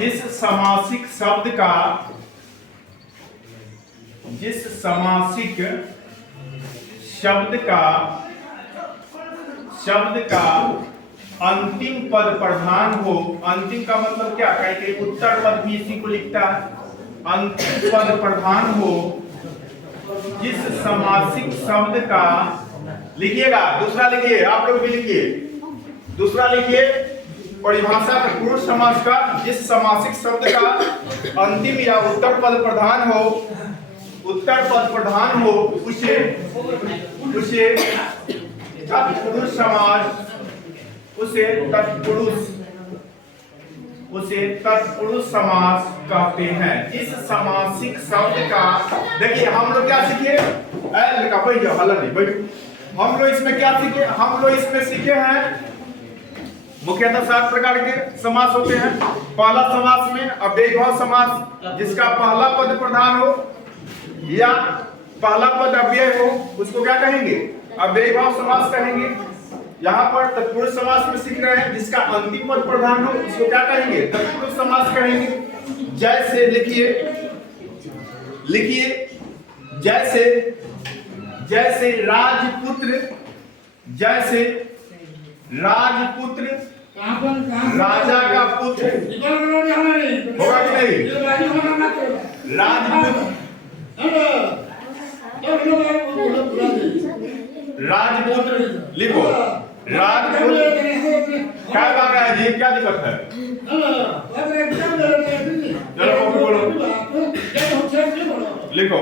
जिस समासिक शब्द का अंतिम पद प्रधान हो। अंतिम का मतलब क्या, कहीं उत्तर पद भी इसी को लिखता है। अंतिम पद प्रधान हो जिस समासिक शब्द का, लिखिएगा दूसरा, लिखिए आप लोग भी लिखिए, दूसरा लिखिए परिभाषा तत्पुरुष समास का, जिस समासिक शब्द का अंतिम या उत्तर पद प्रधान हो, उसे तत्पुरुष समास, उसे तत्पुरुष समास कहते हैं। इस समासिक शब्द का, देखिए हम लोग क्या सीखे, बैठ जाओ, हल्ला नहीं, बैठो। हम लोग इसमें क्या सीखे, हम लोग इसमें सीखे हैं मुख्यतः 7 प्रकार के समास होते हैं। पहला समास में अव्ययीभाव समास, जिसका पहला पद प्रधान हो या पहला पद अव्यय हो, उसको क्या कहेंगे, अव्ययीभाव समास कहेंगे। यहाँ पर तत्पुरुष समास में सीख रहे हैं, जिसका अंतिम पद प्रधान हो, इसको क्या कहेंगे, तत्पुरुष समास कहेंगे। जैसे लिखिए जैसे राजपुत्र, राजा का पुत्र होगा कि नहीं, राजपुत्र लिखो, राजपुत्र क्या बात है जी, क्या दिक्कत है, चलो बोलो, लिखो।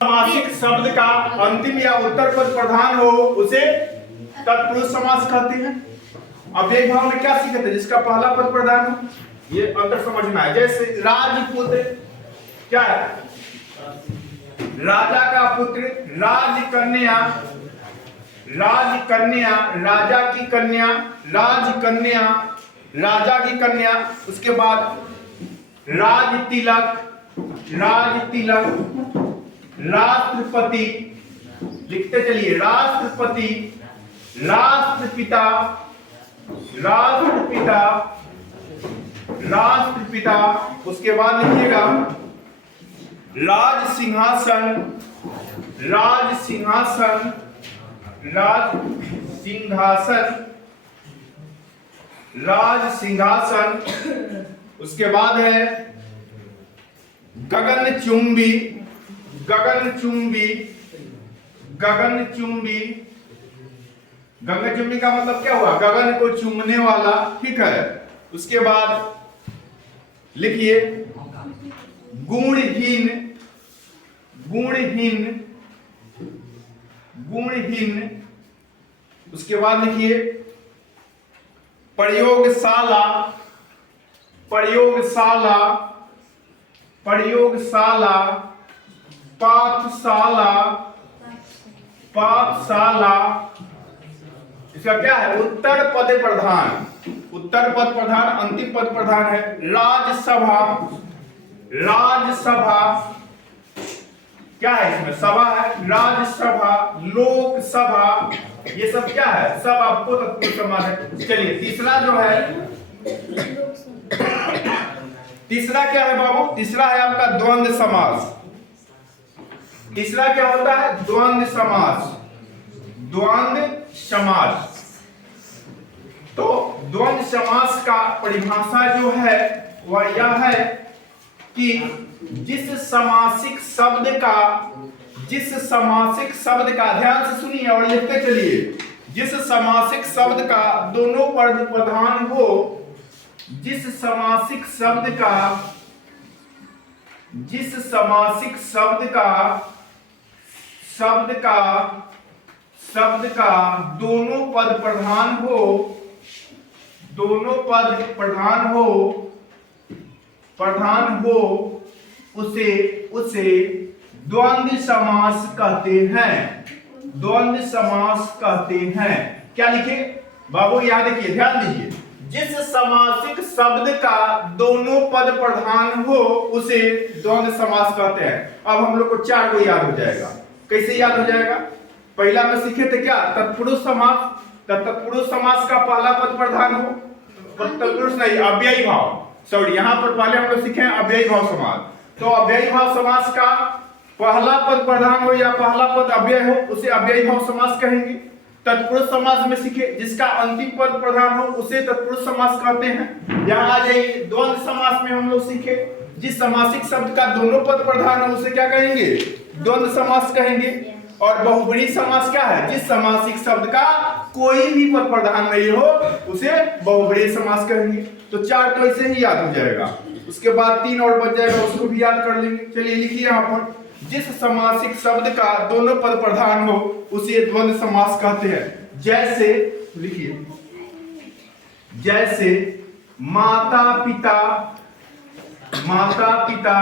समासिक शब्द का अंतिम या उत्तर पद प्रधान हो, उसे तत्पुरुष समास कहते हैं। अव्ययीभाव में क्या सीखे थे, जिसका पहला पद प्रधान हो, ये अंतर समझना है। जैसे राजपुत्र क्या है, राजा का पुत्र, राजकन्या, राजा की कन्या, राजा की कन्या, उसके बाद राजतिलक, राष्ट्रपति, लिखते चलिए, राष्ट्रपति, राष्ट्रपिता, उसके बाद लिखिएगा राज सिंहासन, उसके बाद है गगनचुंबी, गगनचुंबी का मतलब क्या हुआ, गगन को चूमने वाला, ठीक है। उसके बाद लिखिए गुणहीन, उसके बाद लिखिए प्रयोगशाला, पाठशाला, इसका क्या है, उत्तर पद प्रधान, अंतिम पद प्रधान है। राजसभा क्या है, इसमें सभा है, राजसभा, लोकसभा, ये सब क्या है, सब आपको तत्पुरुष समास है। चलिए तीसरा जो है, तीसरा क्या है बाबू, तीसरा है आपका द्वंद्व समास। तीसरा क्या होता है, द्वंद्व समास। तो द्वंद्व समास का परिभाषा जो है वह यह है कि जिस समासिक शब्द का ध्यान से सुनिए और लिखते चलिए, जिस समासिक शब्द का दोनों पद प्रधान हो, जिस समासिक शब्द का दोनों पद प्रधान हो, उसे द्वंद्व समास कहते हैं। क्या लिखे बाबू, याद देखिए, ध्यान दीजिए, जिस समासिक शब्द का दोनों पद प्रधान हो उसे द्वंद्व समास कहते हैं। अब हम लोग को 4 को याद हो जाएगा। कैसे याद हो जाएगा, पहला में सीखे थे क्या, तत्पुरुष समास। तत्पुरुष समास का पहला पद प्रधान हो, तत्पुरुष नहीं अव्ययी भाव, सॉरी यहाँ पर पहले हम लोग सीखे अव्ययी भाव समास। तो अव्ययी भाव समास का पहला पद प्रधान हो या पहला पद अव्यय हो उसे अव्ययी भाव समास कहेंगे। तत्पुरुष समास में सीखे जिसका अंतिम पद प्रधान हो उसे तत्पुरुष समास कहते हैं। यहाँ आ जाइए द्वंद्व समास में हम लोग सीखे जिस समासिक शब्द का दोनों पद प्रधान हो उसे क्या कहेंगे, द्वंद्व समास कहेंगे। और बहुब्रीहि समास क्या है, जिस समासिक शब्द का कोई भी पद प्रधान नहीं हो उसे बहुब्रीहि समास कहेंगे। तो 4 तो ऐसे ही याद हो जाएगा, उसके बाद 3 और बच जाएगा, उसको भी याद कर लेंगे। चलिए लिखिए यहाँ पर, जिस समासिक शब्द का दोनों पद प्रधान हो उसे द्वंद्व समास कहते हैं। जैसे लिखिए, जैसे माता पिता, माता पिता,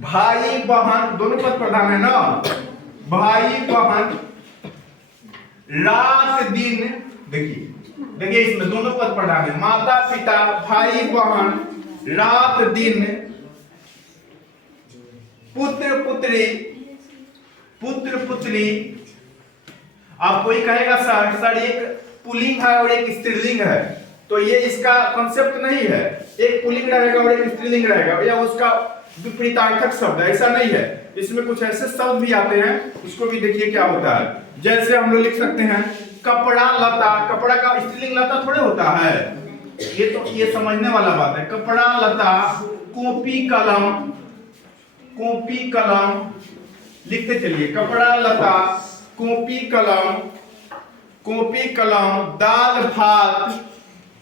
भाई बहन, दोनों पद प्रधान है ना, भाई बहन, रात दिन, देखिए इसमें दोनों पद प्रधान है, माता पिता, भाई बहन, रात दिन, पुत्र पुत्री, पुत्र पुत्री। आप कोई कहेगा सर एक पुल्लिंग है और एक स्त्रीलिंग है, तो ये इसका कॉन्सेप्ट नहीं है, एक पुल्लिंग रहेगा और एक स्त्रीलिंग रहेगा या उसका विपरीतार्थक शब्द है, ऐसा नहीं है। इसमें कुछ ऐसे शब्द भी आते हैं, उसको भी देखिए क्या होता है। जैसे हम लोग लिख सकते हैं कपड़ा लता, कपड़ा का स्त्रीलिंग लता थोड़े होता है, ये तो ये समझने वाला बात है। कपड़ा लता, कॉपी कलम, कॉपी कलम, लिखते चलिए, कपड़ा लता, कॉपी कलम, कॉपी कलम, दाल भात,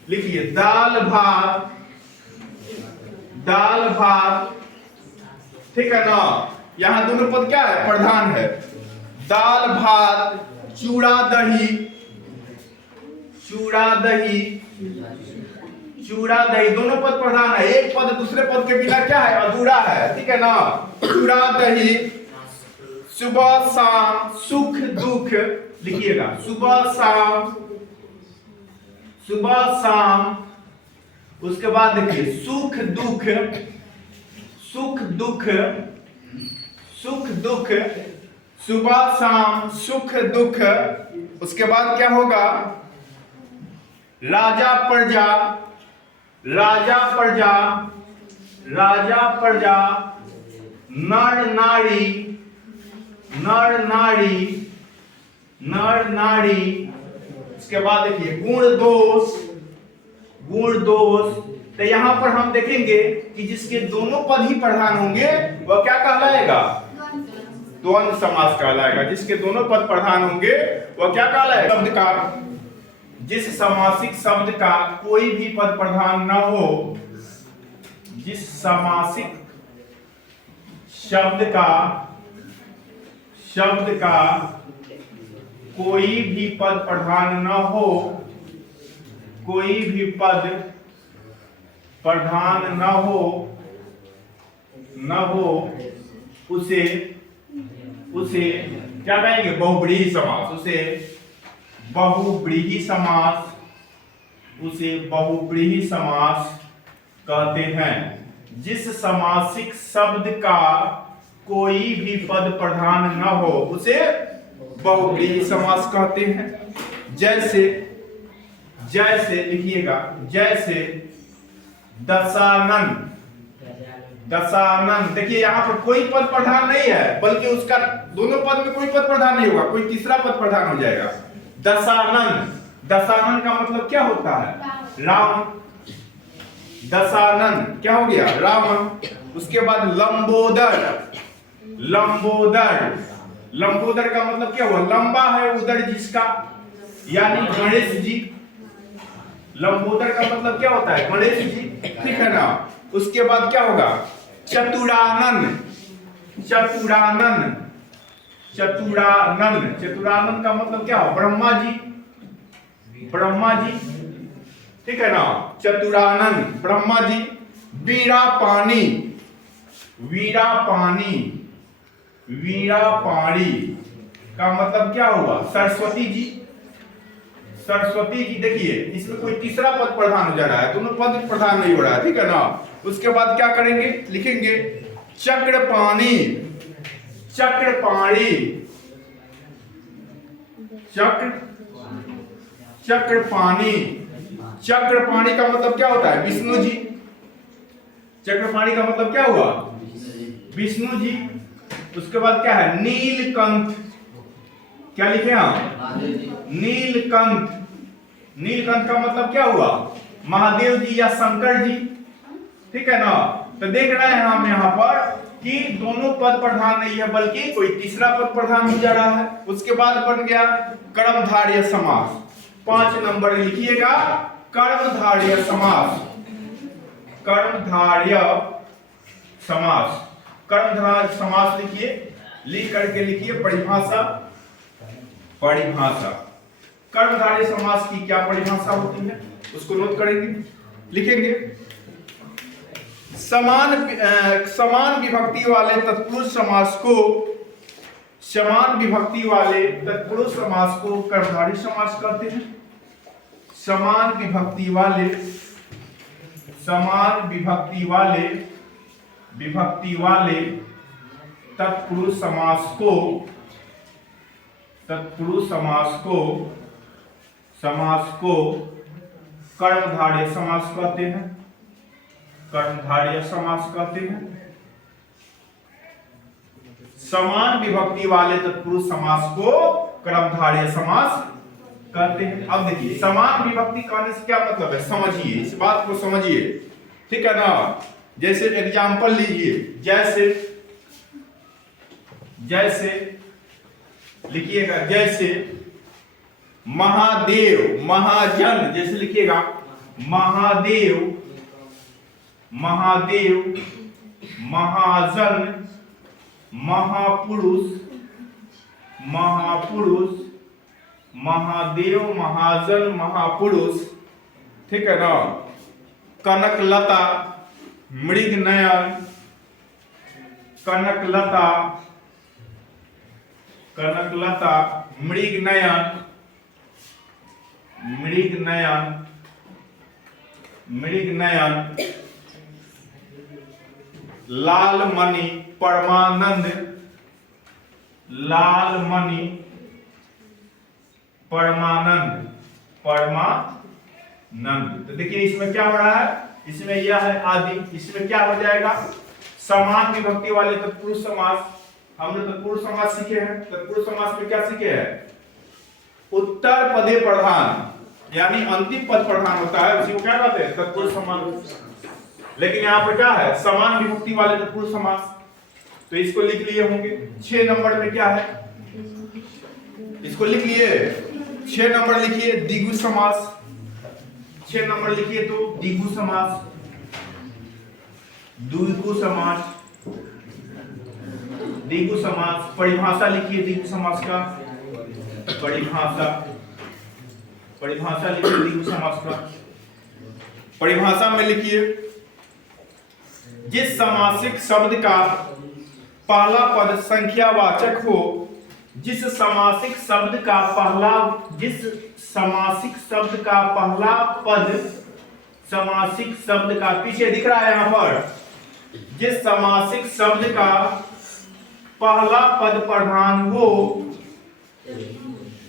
लिखिए दाल भात, दाल भात, ठीक है ना। यहां दोनों पद क्या है, प्रधान है। दाल भात, चूड़ा दही, चूड़ा दही, चूड़ा दही, दोनों पद प्रधान है। एक पद दूसरे पद के बिना क्या है, अधूरा है, ठीक है ना। चूड़ा दही, सुबह शाम, सुख दुख, लिखिएगा सुबह शाम, सुबह शाम। उसके बाद देखिए सुख दुख, सुख दुख, सुख दुख, सुबह शाम, सुख दुख। उसके बाद क्या होगा, राजा प्रजा, राजा प्रजा, राजा प्रजा, नर नारी, नर नारी, नर नारी। इसके बाद देखिए गुण दोष, गुण दोष। तो यहां पर हम देखेंगे कि जिसके दोनों पद ही प्रधान होंगे वह क्या कहलाएगा, द्वंद्व समास कहलाएगा। जिसके दोनों पद प्रधान होंगे वह क्या कहलाएगा, शब्द का, जिस समासिक शब्द का कोई भी पद प्रधान न हो, जिस समासिक शब्द का, शब्द का कोई भी पद प्रधान न हो, कोई भी पद प्रधान न हो, न हो, उसे उसे क्या कहेंगे, बहुब्रीहि समास। उसे बहुब्रीहि समास, उसे बहुब्रीहि समास कहते हैं। जिस समासिक शब्द का कोई भी पद प्रधान न हो उसे बहुब्रीहि समास कहते हैं। जैसे, जैसे लिखिएगा, जैसे दशानन, दशानन। देखिए यहाँ पर कोई पद प्रधान नहीं है, बल्कि उसका दोनों पद में कोई पद प्रधान नहीं होगा, कोई तीसरा पद प्रधान हो जाएगा। दशानन, दशानन का मतलब क्या होता है, राम। दशानन क्या हो गया, राम। उसके बाद लंबोदर, लंबोदर, लंबोदर का मतलब क्या हुआ, लंबा है उदर जिसका, यानी गणेश जी। लंबोदर का मतलब क्या होता है, गणेश जी, ठीक है ना। उसके बाद क्या होगा, चतुरानन, चतुरानन, चतुरानन। चतुरानन का मतलब क्या हो, ब्रह्मा जी, ब्रह्मा जी, ठीक है ना। चतुरानन ब्रह्मा जी। वीरा पानी, वीरा पानी, वीरा पानी का मतलब क्या हुआ, सरस्वती जी, सरस्वती जी। देखिए इसमें कोई तीसरा पद प्रधान हो जा रहा है, दोनों पद प्रधान नहीं हो रहा है, ठीक है ना। उसके बाद क्या करेंगे, लिखेंगे चक्रपाणी, चक्रपाणी, चक्रपाणी, चक्रपाणी। चक्रपाणी का मतलब क्या होता है? विष्णु जी। चक्रपाणी का मतलब क्या हुआ? विष्णु जी। उसके बाद क्या है? नीलकंठ। क्या लिखे हम? नीलकंठ। नीलकंठ का मतलब क्या हुआ? महादेव जी या शंकर जी। ठीक है ना? तो देख रहे हैं हम यहाँ पर कि दोनों पद प्रधान नहीं है, बल्कि कोई तीसरा पद प्रधान हो जा रहा है। उसके बाद बन गया कर्मधारय समास। 5 नंबर लिखिएगा, कर्मधारय समास। कर्मधारय समास। कर्मधारय समास लिखिए, लिख करके लिखिए परिभाषा। परिभाषा, कर्मधारय समास की क्या परिभाषा होती है उसको नोट करेंगे, लिखेंगे। समान विभक्ति वाले तत्पुरुष समास को, समान विभक्ति वाले तत्पुरुष समास को कर्मधारय समास कहते हैं। समान विभक्ति वाले तत्पुरुष समास को कर्मधारय समास कहते हैं। कर्मधारय समास कहते हैं। समान विभक्ति वाले तत्पुरुष समास को कर्मधारय समास कहते हैं। अब देखिए, समान विभक्ति कहने से क्या मतलब है, समझिए, इस बात को समझिए। ठीक है ना? जैसे एग्जाम्पल लीजिए, जैसे लिखिएगा, जैसे महादेव, महाजन, जैसे लिखिएगा महादेव, महादेव, महाजन, महापुरुष, महापुरुष, महादेव, महाजन, महापुरुष। ठीक है ना? कनकलता, मृगनयन, कनकलता, कनकलता, मृगनयन, मृगनयन, मृगनयन, लालमणि, परमानंद, लालमणि, परमानंद, परमानंद। तो देखिए इसमें क्या हो रहा है, इसमें यह है आदि, इसमें क्या हो जाएगा, समान विभक्ति वाले तत्पुरुष समास। हमने तत्पुरुष समास सीखे हैं। तत्पुरुष समास में क्या सीखे हैं? उत्तर पदे प्रधान, यानी अंतिम पद प्रधान होता है, उसी को क्या कहते हैं? तत्पुरुष समास। लेकिन यहाँ पर क्या है? समान विभक्ति वाले तत्पुरुष समास। तो इसको लिख लिए होंगे। 6 नंबर में क्या है, इसको लिख लिए। 6 नंबर लिखिए, द्विगु समास। 6 नंबर लिखिए तो द्विगु समास, द्विगु समास, द्विगु समास। परिभाषा लिखिए द्विगु समास का, परिभाषा, परिभाषा लिखिए द्विगु समास का। परिभाषा में लिखिए, जिस समासिक शब्द का पहला पद संख्यावाचक हो, जिस समासिक शब्द का पहला, जिस समासिक शब्द का पहला पद, समासिक शब्द का, पीछे दिख रहा है यहां पर, जिस समासिक शब्द का पहला पद प्रधान हो,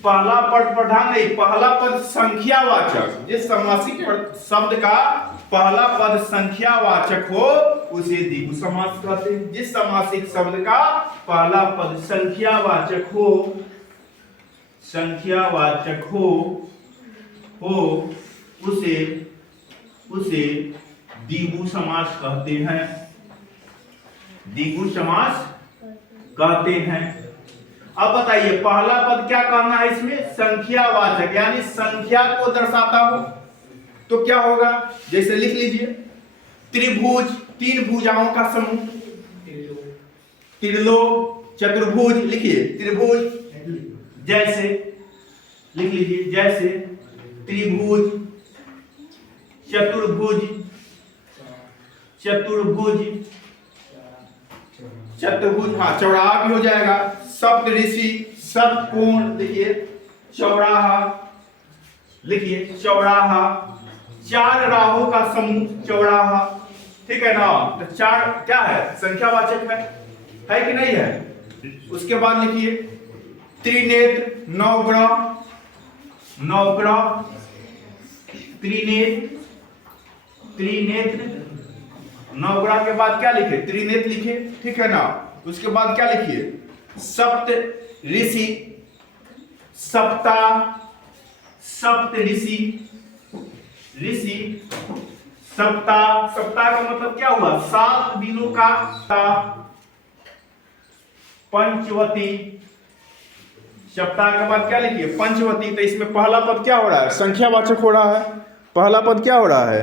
पहला पद प्रधान नहीं, पहला पद संख्यावाचक, जिस समासिक शब्द का पहला पद संख्यावाचक हो उसे द्विगु समास कहते हैं। जिस समासिक शब्द का पहला पद संख्यावाचक हो, संख्यावाचक हो उसे द्विगु समास कहते हैं। द्विगु समास कहते हैं। अब बताइए पहला पद क्या करना है इसमें? संख्यावाचक, यानी संख्या को दर्शाता हो। तो क्या होगा? जैसे लिख लीजिए, त्रिभुज, 3 भुजाओं का समूह, त्रिलोक, चतुर्भुज, लिखिए त्रिभुज। जैसे लिख लीजिए, जैसे त्रिभुज, चतुर्भुज, चतुर्भुज, चतुर्भुज, हाँ चौराहा भी हो जाएगा। सप्तऋषि, सप्तकोण, लिखिए चौराहा, लिखिए चौराहा। 4 राहों का समूह, चौराहा। ठीक है ना? तो 4 क्या है? संख्यावाचक है कि नहीं है? उसके बाद लिखिए त्रिनेत्र, 9 ग्रह, नवग्रह, त्रिनेत्र। नवग्रह के बाद क्या लिखे? त्रिनेत्र लिखे, ठीक है ना। उसके बाद क्या लिखिए? सप्त ऋषि, सप्त ऋषि, सप्ताह का मतलब क्या हुआ? 7 दिनों का। पंचवती, सप्ताह के बाद क्या लिखिए? पंचवती। तो इसमें पहला पद क्या हो रहा है? संख्यावाचक हो रहा है। पहला पद क्या हो रहा है?